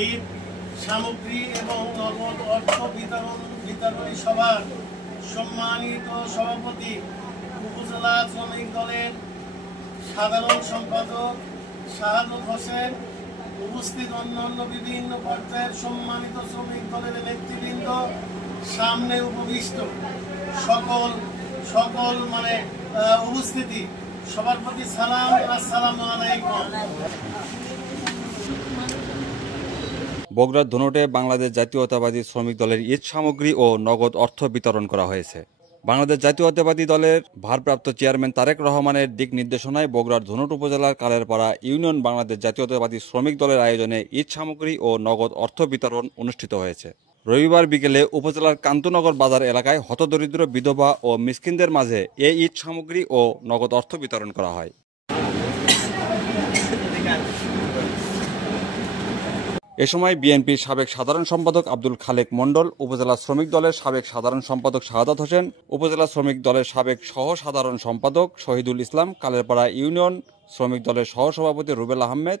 ঈদ সামগ্রী এবং নগদ অর্থ বিতরণী সভার সম্মানিত সভাপতি উপজেলা শ্রমিক দলের সাধারণ সম্পাদক শাহাদত হোসেন, উপস্থিত অন্যান্য বিভিন্ন পর্যায়ের সম্মানিত শ্রমিক দলের নেতৃবৃন্দ, সামনে উপবিষ্ট সকল উপস্থিতি, সবার প্রতি সালাম, আসসালামু আলাইকুম। বগুড়ার ধুনটে বাংলাদেশ জাতীয়তাবাদী শ্রমিক দলের ঈদ সামগ্রী ও নগদ অর্থ বিতরণ করা হয়েছে। বাংলাদেশ জাতীয়তাবাদী দলের ভারপ্রাপ্ত চেয়ারম্যান তারেক রহমানের দিক নির্দেশনায় বগুড়ার ধুনট উপজেলার কালেরপাড়া ইউনিয়ন বাংলাদেশ জাতীয়তাবাদী শ্রমিক দলের আয়োজনে ঈদ সামগ্রী ও নগদ অর্থ বিতরণ অনুষ্ঠিত হয়েছে। রবিবার বিকেলে উপজেলার কান্তনগর বাজার এলাকায় হতদরিদ্র বিধবা ও মিসকিনদের মাঝে এই ঈদ সামগ্রী ও নগদ অর্থ বিতরণ করা হয়। এ সময় বিএনপির সাবেক সাধারণ সম্পাদক আব্দুল খালেক মণ্ডল, উপজেলা শ্রমিক দলের সাবেক সাধারণ সম্পাদক শাহাদাত হোসেন, উপজেলা শ্রমিক দলের সাবেক সহ সাধারণ সম্পাদক শহীদুল ইসলাম, কালেরপাড়া ইউনিয়ন শ্রমিক দলের সহসভাপতি রুবেল আহমেদ,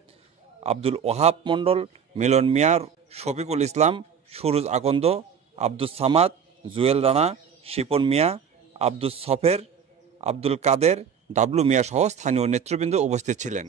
আব্দুল ওহাব মণ্ডল, মিলন মিয়া, শফিকুল ইসলাম, সুরুজ আকন্দ, আব্দুস সামাদ, জুয়েল রানা, শিপন মিয়া, আব্দুস সফের, আব্দুল কাদের, ডাবলু মিয়া সহ স্থানীয় নেতৃবৃন্দ উপস্থিত ছিলেন।